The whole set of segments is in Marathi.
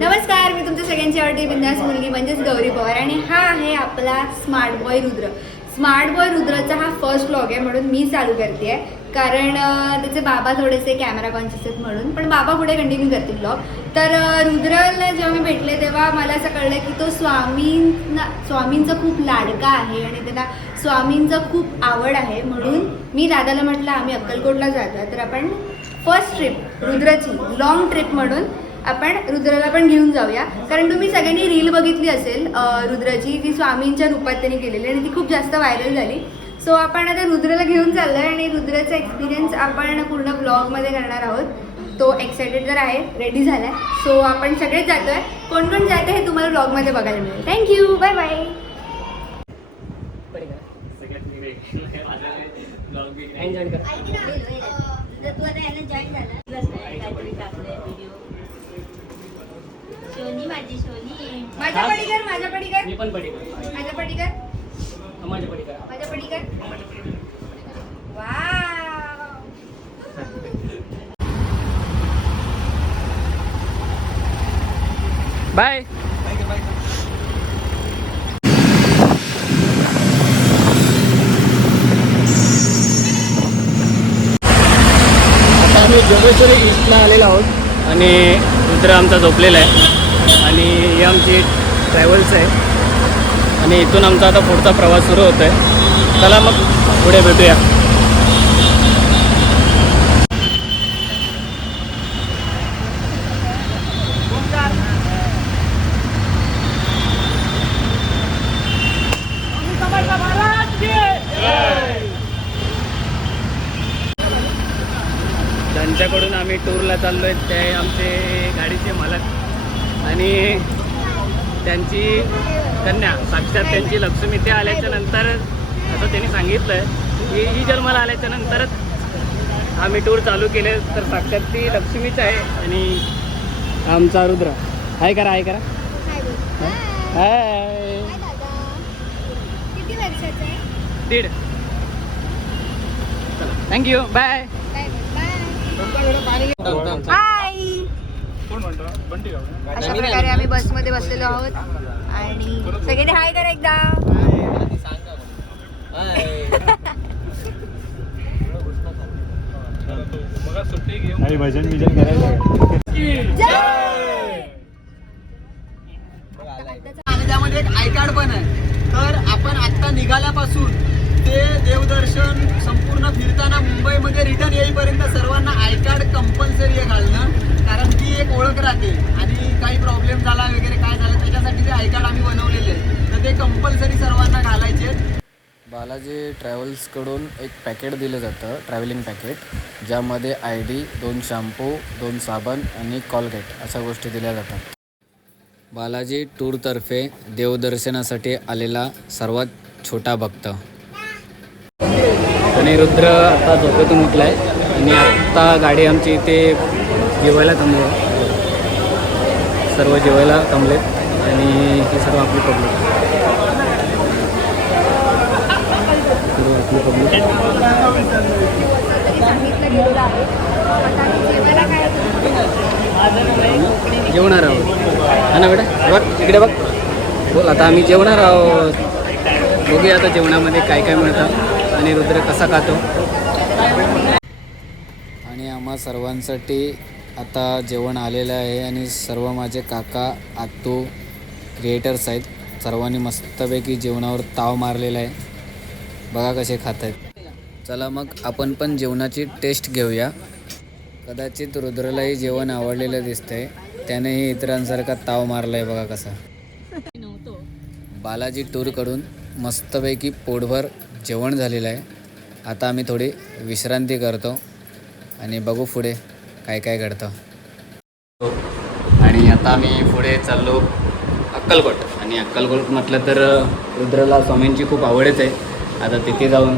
नमस्कार मी तुमच्या सगळ्यांची आवडती बिंदास मुलगी म्हणजेच गौरी पवार आणि हा आहे आपला smart boy Rudra. Smart boy रुद्रचा हा फर्स्ट ब्लॉग आहे म्हणून मी चालू करते कारण त्याचे बाबा थोडेसे कॅमेरा कॉन्शियस आहेत म्हणून. पण बाबा पुढे कंटिन्यू करतील ब्लॉग तर रुद्रला जेव्हा मी भेटले तेव्हा मला असं कळलं की तो स्वामींना स्वामींचा खूप लाडका आहे आणि त्याला स्वामींचं खूप आवड आहे म्हणून मी दादाला म्हटलं आम्ही अक्कलकोटला जातो तर आपण फर्स्ट ट्रिप रुद्राची लॉंग ट्रिप म्हणून आपण रुद्राला पण घेऊन जाऊया. कारण तुम्ही सगळ्यांनी रील बघितली असेल रुद्राची ती स्वामींच्या रूपात त्यांनी केलेली आणि ती खूप जास्त व्हायरल झाली. सो आपण आता रुद्राला घेऊन चाललोय आणि रुद्राचा एक्सपिरियन्स आपण पूर्ण ब्लॉगमध्ये करणार आहोत. तो एक्सायटेड तर आहे रेडी झालाय. सो आपण सगळेच जातोय. कोण कोण जातं हे तुम्हाला ब्लॉगमध्ये बघायला मिळेल. थँक्यू बाय बाय एन्जॉय करा. माझ्या पडीकर माझ्या पडीकर मी पण पडीकर माझ्या पडीकर माझ्या पडीकर माझ्या पडीकर वाव. बाय. आता आम्ही जोगेश्वरी ईस्टला आलेलो आहोत आणि रुद्र आमचा झोपलेला आहे. आमची ट्रॅव्हल्स आहे. आणि इथून आमचा आता पुढचा प्रवास सुरू होतो आहे चला मग पुढे भेटूया. ज्यांच्याकडून आम्ही टूरला चाललो आहे ते आमचे गाडीचे मालक. आणि त्यांची कन्या साक्षात त्यांची लक्ष्मी ते आल्याच्यानंतर असं त्यांनी सांगितलं आहे की ही जन्माला आल्याच्या नंतरच आम्ही टूर चालू केले. तर साक्षात ती लक्ष्मीच आहे आणि आमचा रुद्र. हाय करा हाय करा. हाय दीड. चला. थँक्यू बाय हाय अशा प्रकारे आम्ही बसमध्ये बसलेलो आहोत. आणि सगळे हाय करा एकदा? भजन बिजन करायचं आणि त्यामध्ये एक आय कार्ड पण आहे. तर आपण आत्ता निघाल्यापासून ते देवदर्शन संपूर्ण फिरताना मुंबईमध्ये रिटर्न येईपर्यंत सर्वांना आय कार्ड कंपल्सरी आहे घालणं. कारण ती एक ओळख राहते. आणि काही प्रॉब्लेम झाला वगैरे काय झालं त्याच्यासाठी ते आय कार्ड आम्ही बनवलेले आहे तर ते कंपल्सरी सर्वांना घालायचे बालाजी ट्रॅव्हल्सकडून एक पॅकेट दिलं जातं ट्रॅव्हलिंग पॅकेट ज्यामध्ये आय डी दोन शॅम्पू दोन साबण आणि कॉलगेट अशा गोष्टी दिल्या जातात. बालाजी टूरतर्फे देवदर्शनासाठी आलेला सर्वात छोटा भक्त. आणि रुद्र आता झोपेतून उठला आहे आणि आत्ता गाडी आमची इथे जेवायला थांबलो सर्व जेवायला थांबलेत. आणि हे सर्व आपली पब्लिक आपली पब्लिक जेवणार आहोत. हा ना बेटा? बघ इकडे बघ. बोल आता आम्ही जेवणार आहोत. बघूया आता जेवणामध्ये काय काय मिळतं. अनिरुद्र रुद्र कसा खातो आणि आम्हा सर्वांसाठी आता जेवण आलेलं आहे आणि सर्व माझे काका आत्तू क्रिएटर्स आहेत. सर्वांनी मस्तपैकी जेवणावर ताव मारलेला आहे. बघा कसे खात आहेत. चला मग आपण पण जेवणाची टेस्ट घेऊया. कदाचित रुद्रलाही जेवण आवडलेलं दिसतंय. त्यानेही इतरांसारखा ताव मारला आहे बघा कसा. बालाजी टूरकडून मस्तपैकी पोटभर जेवण झालेलं आहे. आता आम्ही थोडी विश्रांती करतो आणि बघू पुढे काय काय घडतं. आणि आता आम्ही पुढे चाललो अक्कलकोट. आणि अक्कलकोट म्हटलं तर रुद्रला स्वामींची खूप आवडच आहे. आता तिथे जाऊन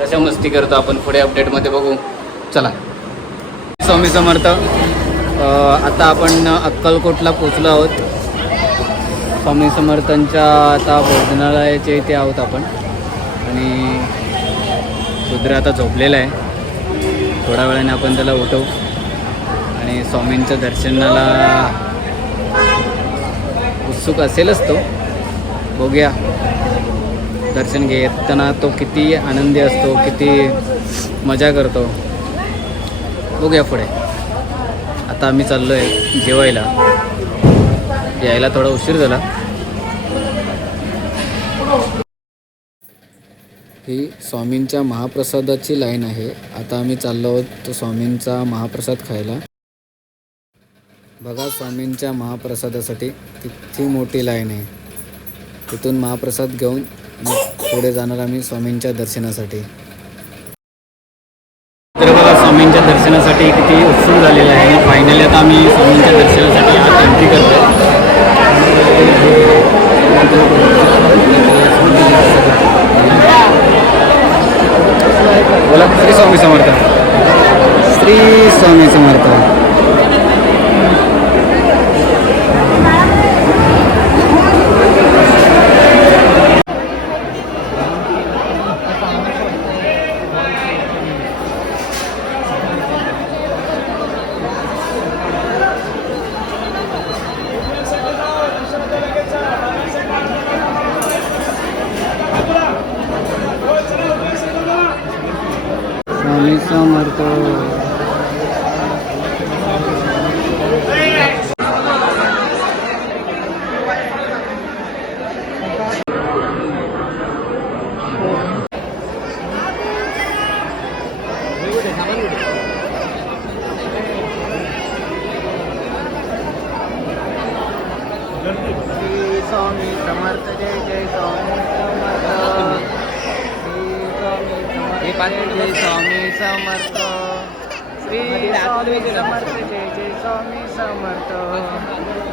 कशा मस्ती करतो आपण पुढे अपडेटमध्ये बघू. चला. स्वामी समर्थ आता आपण अक्कलकोटला पोचलो आहोत. स्वामी समर्थांच्या आता भोजनालयाच्या इथे आहोत आपण. आणि रुद्र आता झोपलेला आहे. थोड्या वेळाने आपण त्याला उठवू. आणि स्वामींच्या दर्शनाला उत्सुक असेलच तो. बघूया. दर्शन घेताना तो किती आनंदी असतो किती मजा करतो. बघूया पुढे. आता आम्ही चाललो आहे जेवायला. यायला थोडा उशीर झाला. ही स्वामींच्या महाप्रसादाची लाईन आहे. आता आम्ही चाललो आहोत स्वामींचा महाप्रसाद खायला. बघा स्वामींच्या महाप्रसादासाठी किती मोठी लाईन आहे. तिथून महाप्रसाद घेऊन पुढे जाणार आम्ही स्वामींच्या दर्शनासाठी. तर बघा स्वामींच्या दर्शनासाठी किती उत्सुक झालेलं आहे. फायनली आता आम्ही स्वामींच्या दर्शनासाठी आज एंट्री करतो बोला. श्री स्वामी समर्थ. श्री स्वामी समर्थ. स्वामी समर्थ स्वामी समर्थ जय जय स्वामी समर्थ श्री स्वामी समर्थ. श्री स्वामी समर्थ. जय जय स्वामी समर्थ.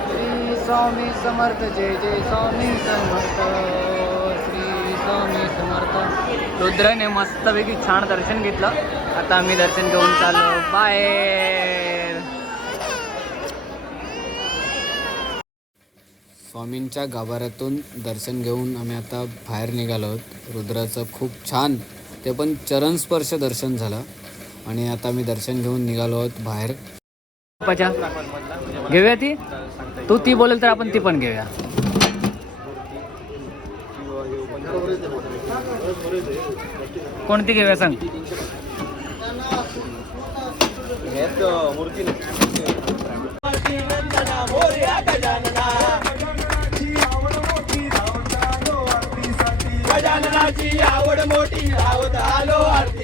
श्री स्वामी समर्थ जय जय स्वामी समर्थ. श्री स्वामी समर्थ. रुद्रने मस्तपैकी छान दर्शन घेतलं. आता आम्ही दर्शन घेऊन चाललो. बाहेर स्वामींच्या गाभाऱ्यातून दर्शन घेऊन आम्ही आता बाहेर निघालो आहोत. रुद्राचं खूप छान ते पण चरणस्पर्श दर्शन झालं. आणि आता आम्ही दर्शन घेऊन निघालो आहोत बाहेर. पचा घेऊया ती? तू ती बोलेल तर आपण ती पण घेऊया. कोणती घेऊया सांग.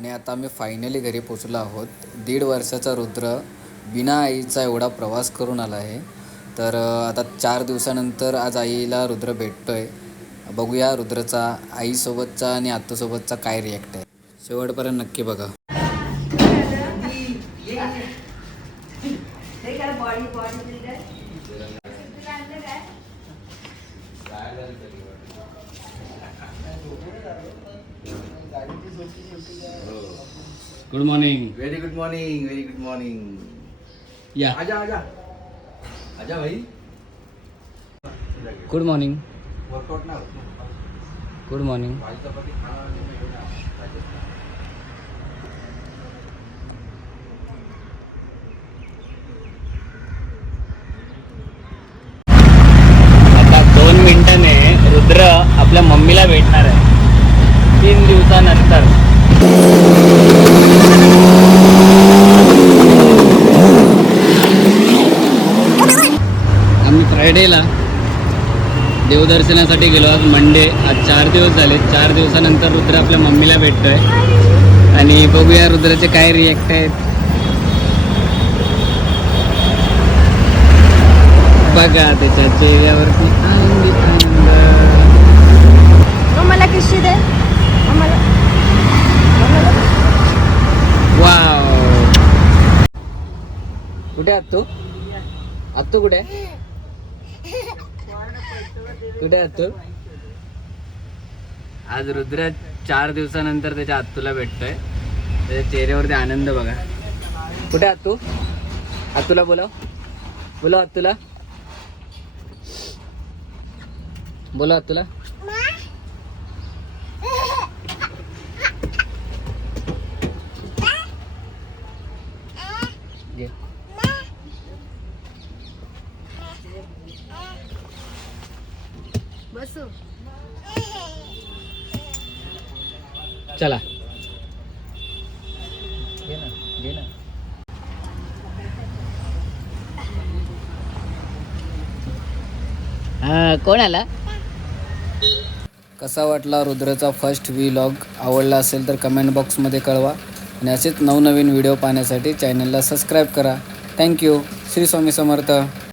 आणि आता आम्ही फायनली घरी पोचलो आहोत. दीड वर्षाचा रुद्र बिना आईचा एवढा प्रवास करून आला आहे. तर आता चार दिवसानंतर आज आईला रुद्र भेटतो आहे बघूया रुद्रचा आईसोबतचा आणि आत्तूसोबतचा काय रिॲक्ट आहे. शेवटपर्यंत नक्की बघा. Good morning very good morning very good morning या आजा आजा आजा भाई गुड मॉर्निंग वर्कआउट ना. Good morning. आता दोन मिनिटाने रुद्र आपल्या मम्मीला भेटणार आहे. तीन दिवसानंतर. आम्ही फ्रायडेला देवदर्शनासाठी गेलो. आज मंडे आज चार दिवस झाले. चार दिवसानंतर रुद्र आपल्या मम्मीला भेटतोय. आणि बघूया रुद्राचे काय रिॲक्ट आहेत. बघा त्याच्या चेहऱ्यावरती मला किशी दे मला वाव कुठे आहात तू? आत्तू कुठे? कुठे आहे आत्तू आज रुद्र चार दिवसानंतर त्याच्या आत्तूला भेटतोय. त्याच्या चेहऱ्यावरती आनंद बघा. कुठे आत्तू आत्तूला बोलाव. बोलाव आत्तूला. बोला आत्तूला. चला. हा कोण आला? कसा वाटला रुद्रचा फर्स्ट व्लॉग आवडला असेल तर कमेंट बॉक्समध्ये कळवा. आणि असेच नवनवीन व्हिडिओ पाहण्यासाठी चॅनलला सबस्क्राईब करा. Thank you Shri Swami Samarth.